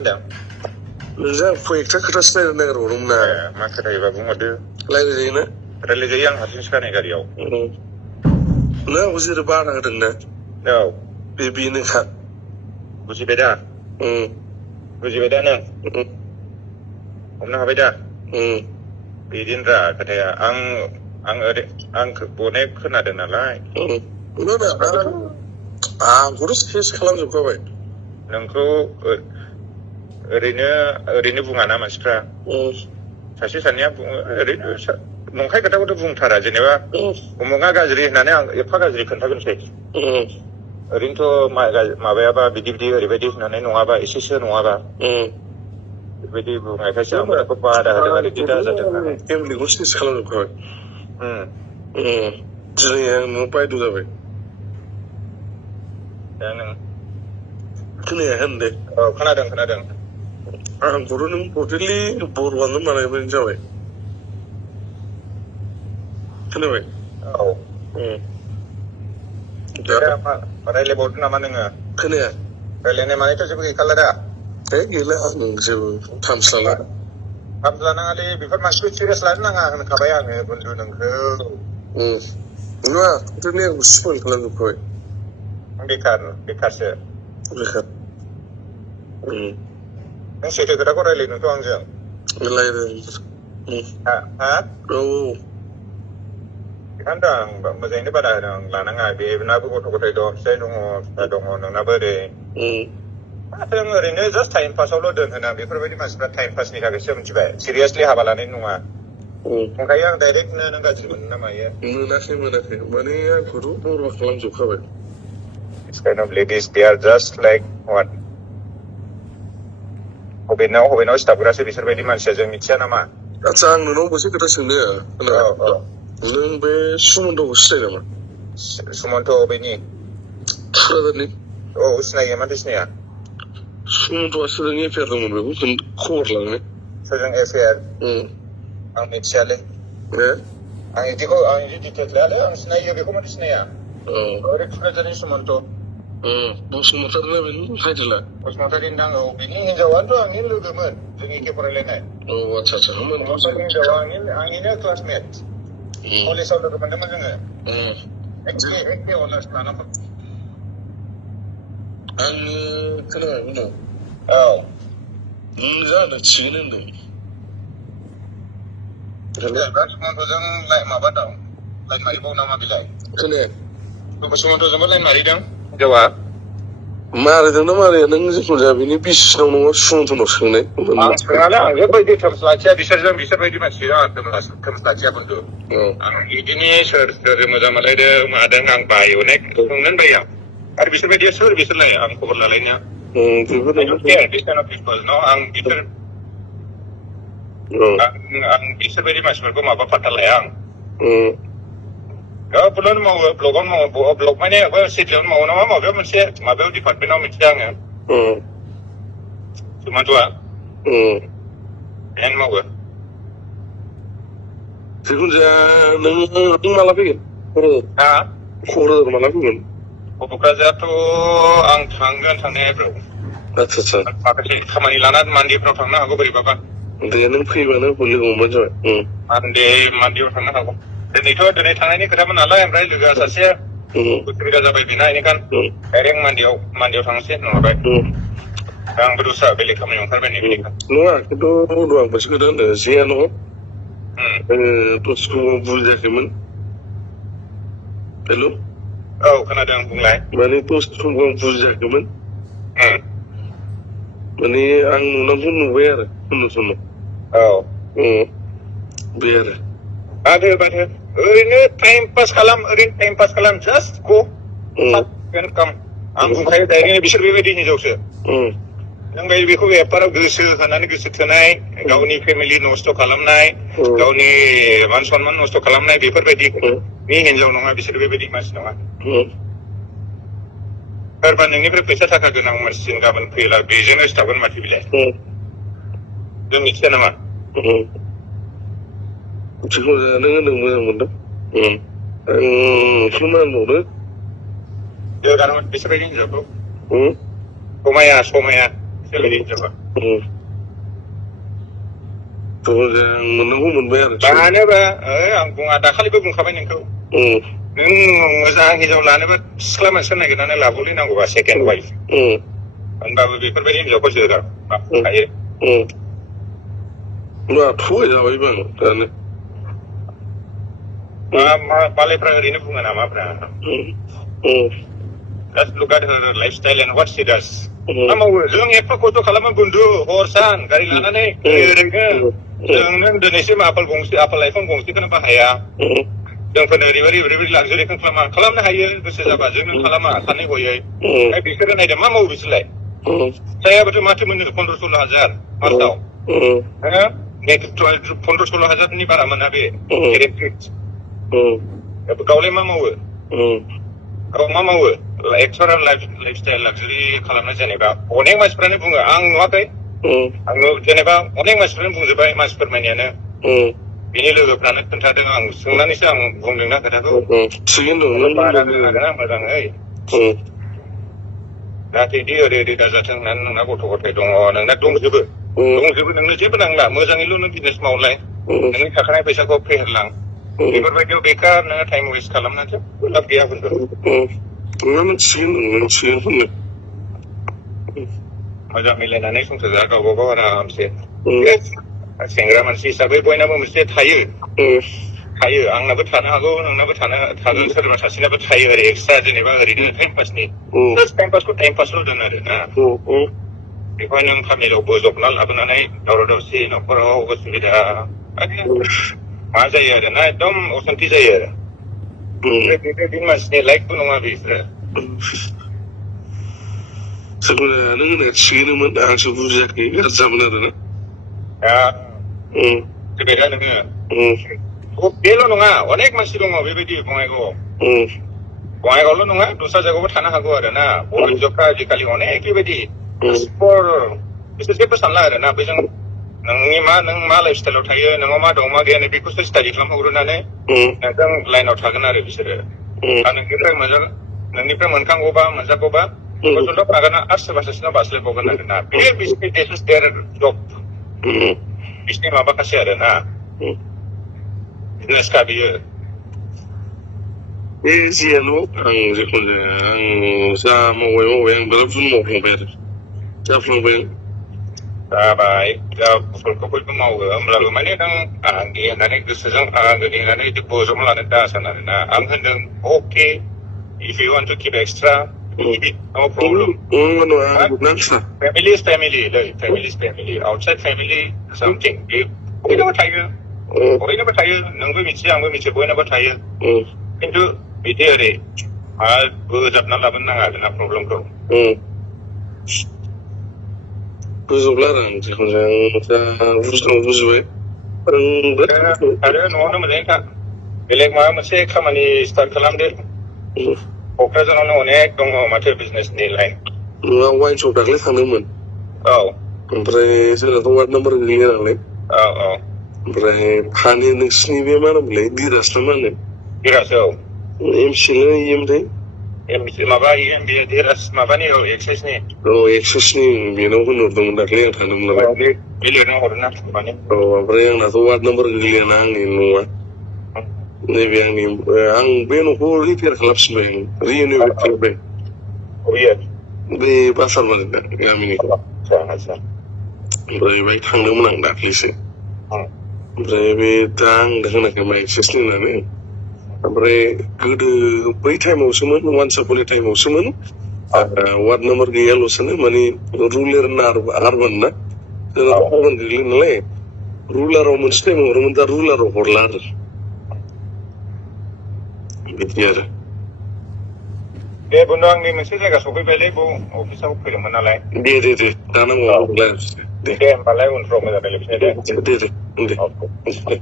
नोंजों आं एकथा खोथासो रायलायनो नागिरबावदोंमोन ना। मा खोथायोबा बुंहरदो। रायलायजायो ना? रायलायजायो, आं हारसिंसो खानाय गारियाव। नों आंखौ जेरै बादा होदों ना? औ। बेनोखा। बुजिबाय दा? बुजिबाय दा नों? हमनो हाबाय दा? बिदिनोब्रा खोथाया। आं अनेक खोनादों नालाय। आंखौथ' सेस खालामजोबखाबाय। नोंखौ ओरैनो बुङाना मानसिफ्रा। सासे सानैया बुङो, ओरैनो नंखाय खोथाखौथ' बुंथारा, जेनेबा उमुगा गाज्रि होननानै आं एफा गाज्रि खोन्थागोनसै। ओरैनोथ' माबायाबा बिदि ओरैबायदि होननानै नङाबा एसेसो नङाबा बेबायदि बुंनायखायसो आं बेखौ बादा होदों आरो बिदि दाजाथों होननानै। फेमिलिखौ सेस खालामजोबखाबाय। दिनै आं न'आव बायद' जाबाय। दा नों खोनायाखै होन दे। औ, खोनादों। आंखौथ' नों टटेलि बर'आनो बानायबाय जाबाय। खोनाबाय? औ। रायलायबावदो नामा नोङो? खोनाया? रायलायनाय मानायथ' जेबो गैखाला दा? गैला, आं जेबो थामस लाला। थामस लानाङालै, बेफोर मानसिखौ सिरियास लानो नाङा होनखाबाय आङो बन्धु नोंखौ। नङा, टटेलि आंखौ स्पइल खालामजोबखाबाय। बेखारसो। बेखार। नों सैथो खोथाखौ रायलायनोथ' आंजों। औ। बेखायनोथ' आं मोजाङैनो बादा होदों, आं लानाङा, बेनाबो गथ' गथाय दं, फिसाय दङ, फिसा दङ, नोंनाबो ओरै। जों ओरैनो जास्ट टाइम पासावल' दोनहोना, बेफोरबायदि मानसिफ्रा टाइम पासनि थाखायसो मिथिबाय, सिरियासलि हाबा लानाय नङा। ओंखायनो आं डाइरेक्टनो नों गाज्रि मोनो ना मायो? मोनाखै, माने आंखौथ' बरबाद खालामजोबखाबाय। This kind of ladies, they are just like what? हबेनाव सिथाबग्रासो बिसोरबायदि मानसिया, जों मिथिया नामा? आदसा, आं नोंनाव मोनसे खोथा सोंनो। नों बे सुमन्तखौ सिनायो नामा? सुमन्त बेनि थुक्राझारनि? औ, सिनायो, माथो सिनाया? सुमन्तआ सोरजों एफेयार दंमोन बेखौ खबर लानो? सोरजों एफेयार? आं मिथियालै। आं बिदि डिटेल्स लायालै, आं सिनायो, बेखौ माथो सिनाया? ओरै थुक्राझारनि सुमन्त। बसुमतारी ना बेनि टाइटेला? बसुमतारी दां, औ। बेनि हिनजावानोथ' आंनि लोगोमोन, जों एखे फरायलायनाय। आदसा। हिनजावा आंनिनो क्लासमेट। कलेजाव लोगो मोनदोंमोन जोङो। एखे अनार्स लानांगौ। आङो खोनाबाय बुंदों। औ। नों जानो थिगैनो होनदों। सुमन्तजों माबा दं, लाइन मारिबाव नामा बेलाय? खोनाया? सुमन्तजोंबो लाइन मारिदों हिनजावा? मारिदों ना मारिया, नों जिखुनु जाया बेनि बिसिनाव नङा सुमन्तनाव सोंनाय। आं सोङालै, आं जेबोबायदि टार्म्स लाखिया बिसोरबायदि मानसिजों आं टार्म्स लाखिया बन्धु। आं बिदिनो सोर मोजां मोनलायदों मादों, आं बायो, अनेक सोंनोनो बायो आं। आरो बिसोरबायदिया सोर बिसोरलाय आं खबर लालायनाया? आं बिसोरबायदि मानसिफोरखौ माबा पात्ता लाया आं। गावफोरनो मावो, ब्लगावनो मावो, ब्लग माने सिटियावनो मावो नामा, माबायाव डिपार्टमेन्टआव मिथिया आङो। सुमन्तआ बेहायनो मावो। जिखुनु जाया नों माला फैगोन? क'क्राझार माला फैगोन? क'क्राझारथ' आं थांगोन थांनाया। आदसा। माखासे खामानि लानानै मान्डेफ्राव थांनो हागौ बोरैबाबा। दे, नों फैबानो लोगो हमबानो जाबाय। मान्डेआव थांनो हागौ। दिनै थांनायनि खोथामोन नालाय, ओमफ्राय लोगोआ सासे उसुबिदा जाबाय बेना, बेनिखायनो डाइरेक्ट मान्डेआव थांनोसै होनहरबाय। आंबो दस्रा बेलेग खामानियाव ओंखारबाय नै बेनिखायनो। नङा, खिन्थु आं मोनसे खोथा होनदों, जेया न'आव दसे बुजियाखैमोन। हेल'? औ, खोनादों, बुंलाय। माने दसे समखौ आं बुजियाखैमोन। माने आं नुनांगौ नुबाय आरो उन समाव। औ। बे आरो। बादो। ओरैनो टाइम पास खालाम, जास्ट गो। आं बुंखायो डाइरेक्ट, बिसोर बेबायदि हिनजावसो। नों बेखौ एफाराव गोसो होनानै गोसो थोनाय, गावनि फेमिलि नस्थ' खालामनाय, गावनि मान सन्मान नस्थ' खालामनाय, बेफोरबायदि बे हिनजाव नङा, बिसोर बेबायदि मानसि नङा। सोरबा नोंनिफ्राय फैसा थाखा गोनां मानसिजों गाबोन फैला, बेजोंनो सिथाबगोन माथो बिलाय? जों मिथिया नामा? जिखुनु जाया नों होनदों मोजां मोनदों। आं बिसोरबायदि हिनजावखौ समाया बिसोरबायदि हिनजावखौ। yang menunggu membayar. Mana ba? Ang bunga dakali ba bunga ba ningko? Nung moजां हिजाव लानोबा सिख्ला मानसि नागिरनानै लाबोलिनांगौबा सेकेन्ड वाइफ. होनबाबो बेफोरबायदि हिनजावखौ जोगा हायो. Nggak tuh ya bang, karena मालायफ्रा ओरैनो बुङो नामा ब्रा? Just look at her lifestyle and what she does. मा मावो? जों एफा खस्थ' खालामो बुन्दु हर सान गारि लानानै ओरैनो जों नों दिनैसिम आपेल लाइफां गंसेखौनो बाहाया. जोंफोरनो ओरैबायदि लाक्जारिखौ खालामनो हायो गोसो जाबा जों खालामा सानै हयै. बिसोरो नायदो मा मावो बिसोरलाय? सायाबोथ' माथो मोनो 15-16 हाजार मासाव. 15-16 हाजारनि बारा मोना बे गावलाय मा मावो? गाव मा मावो? एक्सुरेल लाइफस्टाइल लाक्जारि खालामनाय जेनेबा अनेक मानसिफ्रानो बुङो आं नुवाखै आङो जेनेबा अनेक मानसिफ्रानो बुंजोबबाय मानसि फोरमायनायानो बिनि लोगोफ्रानो खोन्थादों आं सोंनानैसो आं बुंदोंना खोथाखौ बारा हागोन आं मोजाङै नाथाय बिदि ओरै दाजाथों होननानै नोंना गथ' गथाय दङ नोंना दंजोबो नोंनो जेबो नांला मोजाङैल' नों बिजनेस मावलाय नोंनि थाखानाय फैसाखौ फेहेरलां बेफोरबायदियाव बेकार नोङो टाइम वेस्ट खालामनानैसो लाब गैया मोजां मिलायनानै संसार जा गावबा गाव आरामसे सेंग्रा मानसि हिसाबै बयनाबो मोनसे थायो आंनाबो थानो हागौ नोंनाबो थागोन सोरबा सासेनाबो थायो आरो एक्सट्रा जेनेबा ओरैनो टाइम पासनि टाइम पासखौ टाइम पासल' दोन आरो ना बेखौहाय नों फामिलियाव बोजबना लाबोनानै दावराव दावसि न'खराव उसुबिदा मा जायो आरो ना एकदम असान्थि जायो आरो बे मानसिनि लाइफबो नङा बिसोरो sebenarnya nggak sih mana aku bujuk ini nggak zaman ada na beda नोङो बेल' नङा अनेक मानसि दङ बेबायदि बङाइगावल' नङा दस्रा जायगायावबो थानो हागौ आरो ना बर' हिनजावफ्रा आजिखालि अनेक बेबायदि बिसोर जेबो सानला आरो ना बेजों नों मा लाइफ स्टाइलाव थायो नोंनाव मा दं मा गैया बेखौसो स्टाडि खालामहरनानै नोंजों लाइनाव थागोन आरो बिसोरो नोंनिफ्राय मोनखांगौबा मोनजागौबा गथ'ल' थागोन आरो सोरबा सासेनाव बास्लायबावगोन आरो ना बे बिसोरनि देस देर जब बिसोरनि माबाखासै आरो ना बिजनेसखा बियो जियानो आं जिखुनु आं जा मावबाय आं बिराद बुन मावफ्लांबाय आरो जाफ्लांबाय जाबाय फुलखौ बयबो मावो होमब्लाबो माने नों आंनि होननानै गोसोजों आंनि होननानै बोजबना लानो दासान आरो ना आं होनदों अके if you want to keep extra no problem family is family outside family something बयनाबो थायो नोंबो मिथियो आंबो मिथियो बयनाबो थायो खिन्थु बिदि ओरै बोजाबना लाबोनो नाङा आरोना प्रब्लेमखौ बुजोबला आरो आं जिखुनु बुजिबाय आरो न'आवनो मोजाङै था बेलेग माबा मोनसे खामानि स्टार्ट खालामदो क'क्राझारावनो अनेक दङ माथो बिजनेसनि लाइन वाइन शप दाख्लै थांदोंमोन ओमफ्राय जोंनाथ' वार्ड नाम्बार गैया नालाय ओमफ्राय फानि नोंसिनि बे मा होनोमोनलाय गिरास ना मा होनो गिरास एमसिल इएमथाय माबा बे गिरास माबानि एक्सेसनि एक्सेसनि बेनाव होनहरदोंमोन दाख्लै आं थांदोंमोन नालाय बे लिरना हरोना ओमफ्राय आंनाथ' वार्ड नाम्बार गैयाना आंनि न'आ नैबे आं बे न'खौ रिपेयार खालामफिनबाय आं रिएनिवेट खालामबाय बे बासार बाजार गामिनिखौ ओमफ्राय बाहाय थांदोंमोन आं दाख्लैसो ओमफ्राय बे दा आं होनाखै मा एक्सेसनि होननानै ओमफ्राय गोदो बै टाइमावसोमोन वान्स आपन ए टाइमावसोमोन वार्ड नाम्बार गैयाल'सोनो माने रुरेल आरबान ना जोंना आरबान गोग्लैयो नालाय रुलाराव मोनसे टाइमाव हरोमोन दा रुलाराव हरला आरो बिदि आरो दे बुन्दु आंनि मोनसे जायगा सफैबायलै अफिसाव फैदोंमोन नालाय दे दा नांगौ होमबालाय उनफ्राव मोजां रायज्लायफिनदो दे